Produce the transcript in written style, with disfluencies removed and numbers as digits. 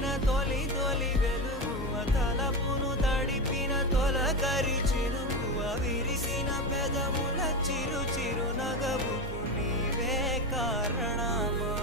వెలిగిన తొలి తొలి వెలుగువ తలపును తడిపిన తొలకరి చిరుకువ విరిసిన పెదముల చిరు చిరు నగవుకు నీవే కారణమా